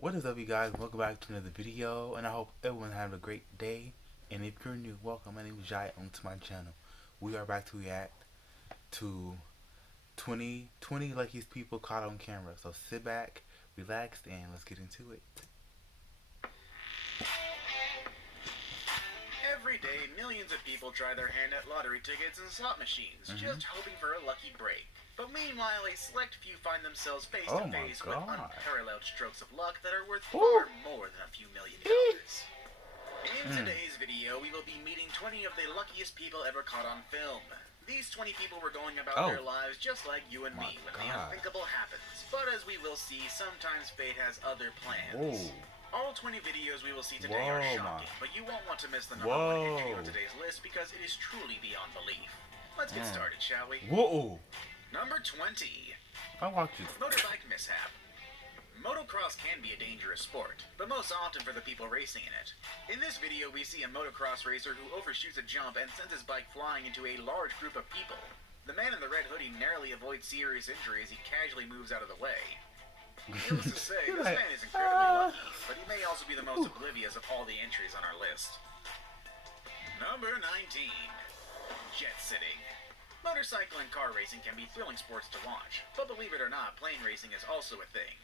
What is up, you guys? Welcome back to another video, and I hope everyone had a great day. And if you're new, welcome. My name is Jai. Onto my channel. We are back to react to 20 luckiest people caught on camera. So sit back, relax, and let's get into it. Every day, millions of people try their hand at lottery tickets and slot machines, just hoping for a lucky break. But meanwhile, a select few find themselves face to face with unparalleled strokes of luck that are worth far more than a few $1 million. In today's video, we will be meeting 20 of the luckiest people ever caught on film. These 20 people were going about their lives just like you and me, when the unthinkable happens. But as we will see, sometimes fate has other plans. All 20 videos we will see today are shocking, but you won't want to miss the number one entry on today's list because it is truly beyond belief. Let's get started, shall we? Number 20. Motorbike mishap. Motocross can be a dangerous sport, but most often for the people racing in it. In this video, we see a motocross racer who overshoots a jump and sends his bike flying into a large group of people. The man in the red hoodie narrowly avoids serious injury as he casually moves out of the way. Needless to say, this man is incredibly lucky, but he may also be the most oblivious of all the entries on our list. Number 19. Jet sitting. Motorcycle and car racing can be thrilling sports to watch, but believe it or not, plane racing is also a thing.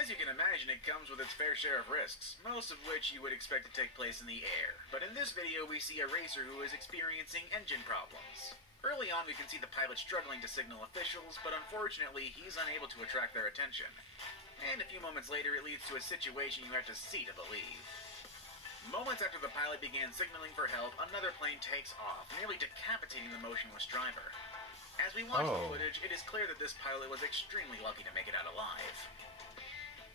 As you can imagine, it comes with its fair share of risks, most of which you would expect to take place in the air. But in this video, we see a racer who is experiencing engine problems. Early on, we can see the pilot struggling to signal officials, but unfortunately, he's unable to attract their attention. And a few moments later, it leads to a situation you have to see to believe. Moments after the pilot began signaling for help, another plane takes off, nearly decapitating the motionless driver. As we watch the footage, it is clear that this pilot was extremely lucky to make it out alive.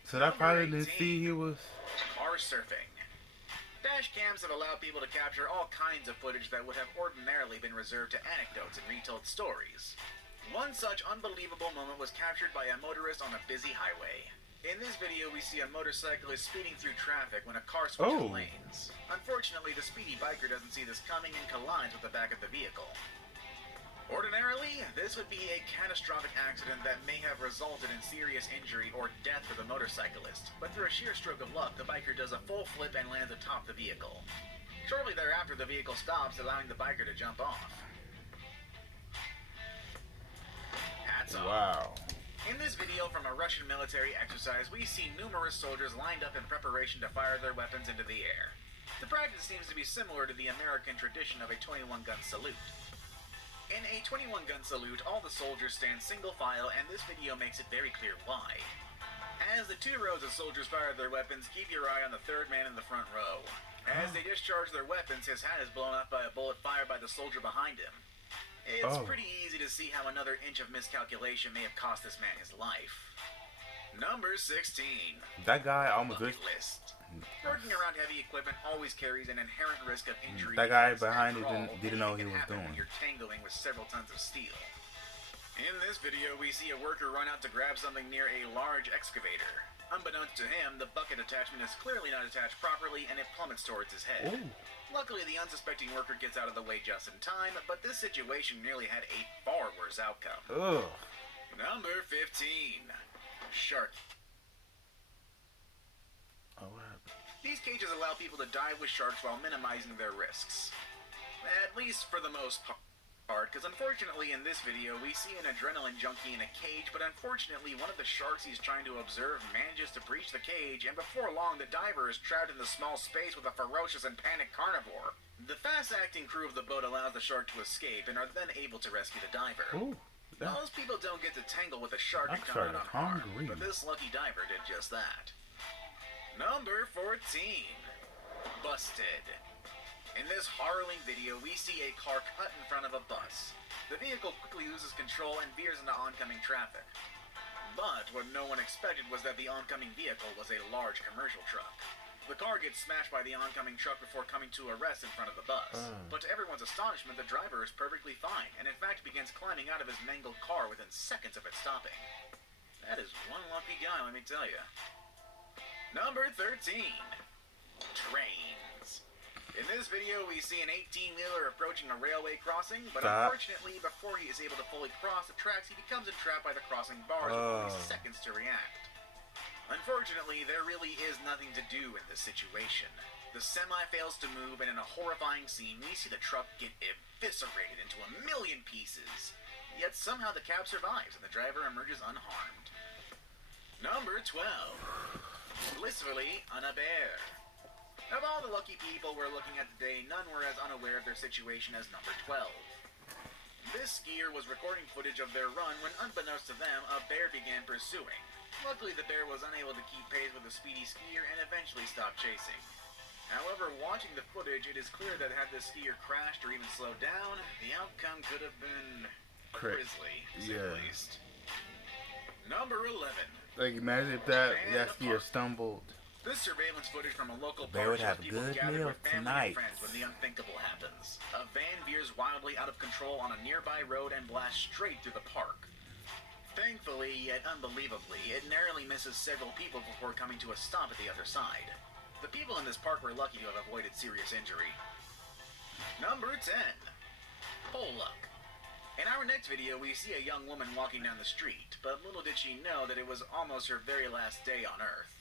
So that pilot didn't see he was... Car surfing. Dash cams have allowed people to capture all kinds of footage that would have ordinarily been reserved to anecdotes and retold stories. One such unbelievable moment was captured by a motorist on a busy highway. In this video, we see a motorcyclist speeding through traffic when a car switches lanes. Unfortunately, the speedy biker doesn't see this coming and collides with the back of the vehicle. Ordinarily, this would be a catastrophic accident that may have resulted in serious injury or death for the motorcyclist, but through a sheer stroke of luck, the biker does a full flip and lands atop the vehicle. Shortly thereafter, the vehicle stops, allowing the biker to jump off. Hats off. Wow. In this video from a Russian military exercise, we see numerous soldiers lined up in preparation to fire their weapons into the air. The practice seems to be similar to the American tradition of a 21-gun salute. In a 21-gun salute, all the soldiers stand single file, and this video makes it very clear why. As the two rows of soldiers fire their weapons, keep your eye on the third man in the front row. As they discharge their weapons, his hat is blown up by a bullet fired by the soldier behind him. It's pretty easy to see how another inch of miscalculation may have cost this man his life. Number 16. That guy almost Bucket list. Working around heavy equipment always carries an inherent risk of injury. That guy behind it didn't know he was doing. You're tangling with several tons of steel. In this video, we see a worker run out to grab something near a large excavator. Unbeknownst to him, the bucket attachment is clearly not attached properly and it plummets towards his head. Luckily, the unsuspecting worker gets out of the way just in time, but this situation nearly had a far worse outcome. Number 15. Shark. These cages allow people to dive with sharks while minimizing their risks. At least for the most part, because unfortunately in this video we see an adrenaline junkie in a cage, but unfortunately one of the sharks he's trying to observe manages to breach the cage, and before long the diver is trapped in the small space with a ferocious and panicked carnivore. The fast-acting crew of the boat allows the shark to escape and are then able to rescue the diver. Most people don't get to tangle with a shark and come out unharmed, but this lucky diver did just that. Number 14. Busted. In this harrowing video, we see a car cut in front of a bus. The vehicle quickly loses control and veers into oncoming traffic. But what no one expected was that the oncoming vehicle was a large commercial truck. The car gets smashed by the oncoming truck before coming to a rest in front of the bus. But to everyone's astonishment, the driver is perfectly fine, and in fact begins climbing out of his mangled car within seconds of it stopping. That is one lucky guy, let me tell you. Number 13. Trains. In this video, we see an 18-wheeler approaching a railway crossing, but unfortunately, before he is able to fully cross the tracks, he becomes entrapped by the crossing bars with only seconds to react. Unfortunately, there really is nothing to do in this situation. The semi fails to move, and in a horrifying scene, we see the truck get eviscerated into a million pieces. Yet somehow the cab survives, and the driver emerges unharmed. Number 12. Blissfully unaware. Of all the lucky people we're looking at today, none were as unaware of their situation as number 12. This skier was recording footage of their run when, unbeknownst to them, a bear began pursuing. Luckily, the bear was unable to keep pace with the speedy skier and eventually stopped chasing. However, watching the footage, it is clear that had the skier crashed or even slowed down, the outcome could have been grisly, to say the least. Number 11. Like, imagine if that skier stumbled. This surveillance footage from a local Bear park would have shows people good gathered meal with family tonight. and friends when the unthinkable happens. A van veers wildly out of control on a nearby road and blasts straight through the park. Thankfully, yet unbelievably, it narrowly misses several people before coming to a stop at the other side. The people in this park were lucky to have avoided serious injury. Number 10. Pole luck. In our next video, we see a young woman walking down the street, but little did she know that it was almost her very last day on Earth.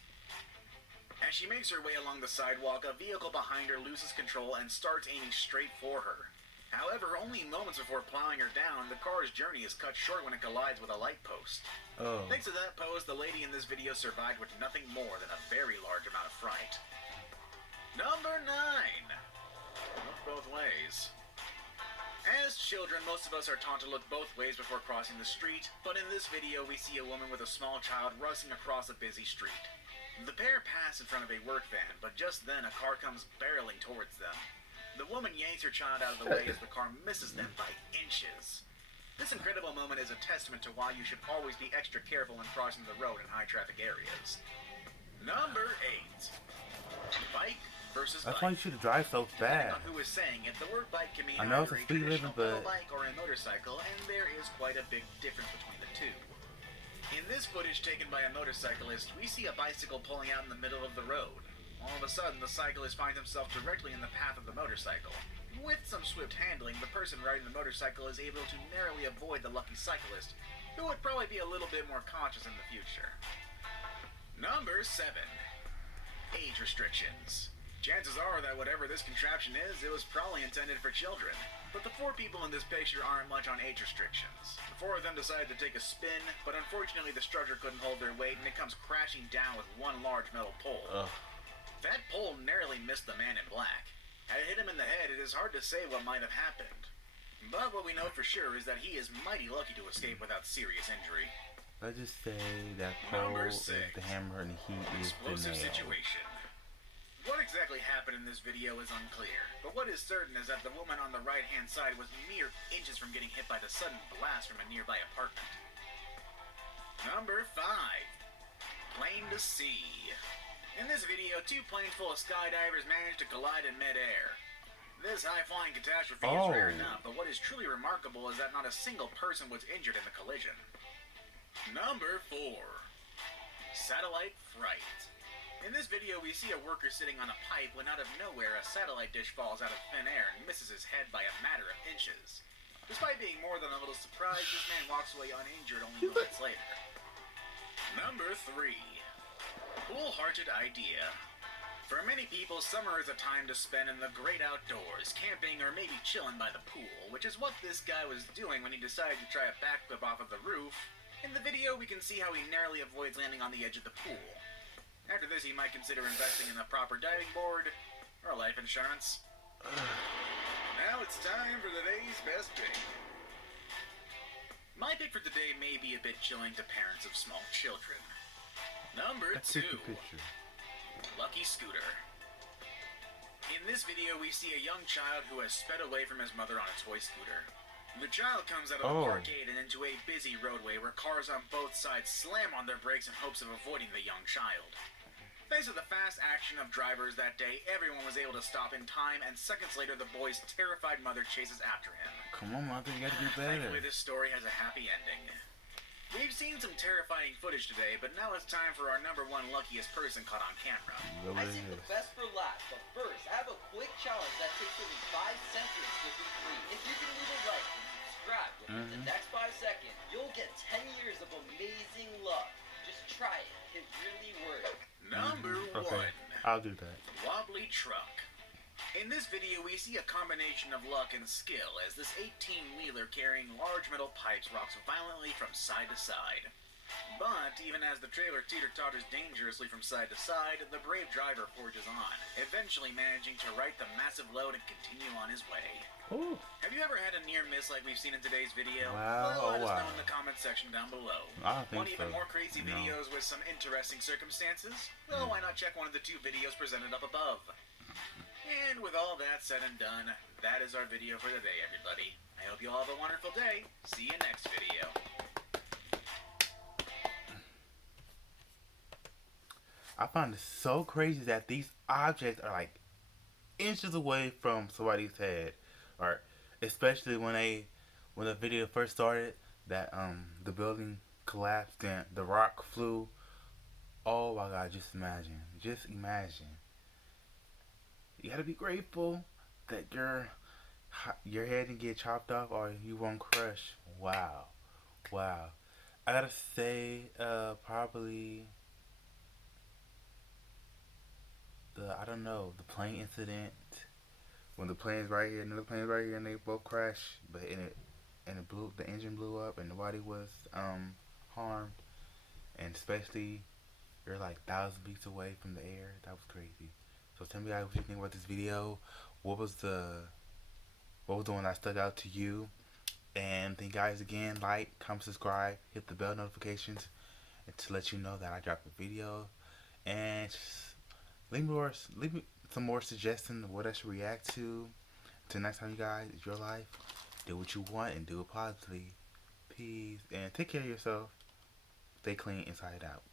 As she makes her way along the sidewalk, a vehicle behind her loses control and starts aiming straight for her. However, only moments before plowing her down, the car's journey is cut short when it collides with a light post. Thanks to that post, the lady in this video survived with nothing more than a very large amount of fright. Number 9. Look both ways. As children, most of us are taught to look both ways before crossing the street, but in this video we see a woman with a small child rushing across a busy street. The pair pass in front of a work van, but just then a car comes barreling towards them. The woman yanks her child out of the way as the car misses them by inches. This incredible moment is a testament to why you should always be extra careful when crossing the road in high traffic areas. Number 8. Bike versus bike. That's why you should drive so fast. Depending on who is saying it, the word bike can mean I know it's either a speed limit, but bike or a motorcycle, and there is quite a big difference between the two. In this footage taken by a motorcyclist, we see a bicycle pulling out in the middle of the road. All of a sudden, the cyclist finds himself directly in the path of the motorcycle. With some swift handling, the person riding the motorcycle is able to narrowly avoid the lucky cyclist, who would probably be a little bit more cautious in the future. Number 7. Age restrictions. Chances are that whatever this contraption is, it was probably intended for children. But the 4 people in this picture aren't much on age restrictions. The 4 of them decided to take a spin, but unfortunately the structure couldn't hold their weight and it comes crashing down with one large metal pole. That pole narrowly missed the man in black. Had it hit him in the head, it is hard to say what might have happened. But what we know for sure is that he is mighty lucky to escape without serious injury. Let's just say that pole is the hammer and he is the Explosive nail. situation. What exactly happened in this video is unclear, but what is certain is that the woman on the right-hand side was mere inches from getting hit by the sudden blast from a nearby apartment. Number 5. Plane to sea. In this video, 2 planes full of skydivers managed to collide in mid-air. This high-flying catastrophe is rare enough, but what is truly remarkable is that not a single person was injured in the collision. Number 4. Satellite fright. In this video, we see a worker sitting on a pipe when out of nowhere a satellite dish falls out of thin air and misses his head by a matter of inches. Despite being more than a little surprised, this man walks away uninjured only moments later. Number 3. Cool-hearted idea. For many people, summer is a time to spend in the great outdoors, camping or maybe chilling by the pool, which is what this guy was doing when he decided to try a backflip off of the roof. In the video, we can see how he narrowly avoids landing on the edge of the pool. After this, he might consider investing in a proper diving board or life insurance. Now it's time for today's best pick. My pick for today may be a bit chilling to parents of small children. Number 2. Lucky Scooter. In this video, we see a young child who has sped away from his mother on a toy scooter. The child comes out of the arcade and into a busy roadway where cars on both sides slam on their brakes in hopes of avoiding the young child. Thanks to the fast action of drivers that day, everyone was able to stop in time, and seconds later, the boy's terrified mother chases after him. Come on, mother, you gotta do better. Thankfully, this story has a happy ending. We've seen some terrifying footage today, but now it's time for our number 1 luckiest person caught on camera. I think the best for last, but first, I have a quick challenge that takes only 5 seconds to complete. If you can leave a like and subscribe within the next 5 seconds, you'll get 10 years of amazing luck. Just try it. It really works. I'll do that. Wobbly truck. In this video, we see a combination of luck and skill as this 18-wheeler carrying large metal pipes rocks violently from side to side. But even as the trailer teeter-totters dangerously from side to side, the brave driver forges on, eventually managing to right the massive load and continue on his way. Ooh. Have you ever had a near miss like we've seen in today's video? Wow, well, let us wow. know in the comment section down below. I don't think Want even so. more crazy videos with some interesting circumstances? Well, why not check one of the 2 videos presented up above? And with all that said and done, that is our video for the day, everybody. I hope you all have a wonderful day. See you next video. I find it so crazy that these objects are like inches away from somebody's head, or especially when the video first started, that the building collapsed and the rock flew. Oh my God! Just imagine. You gotta be grateful that your head didn't get chopped off or you won't crush. Wow. I gotta say, probably the plane incident, when the plane's right here, another plane's right here, and they both crash, but the engine blew up, and nobody was harmed, and especially you're like 1,000 feet away from the air. That was crazy. So tell me guys what you think about this video. What was the one that stuck out to you? And thank you guys again. Like, comment, subscribe, hit the bell notifications, and to let you know that I dropped a video. And just leave me some more suggestions of what I should react to. Till next time, you guys, it's your life. Do what you want and do it positively. Peace and take care of yourself. Stay clean inside out.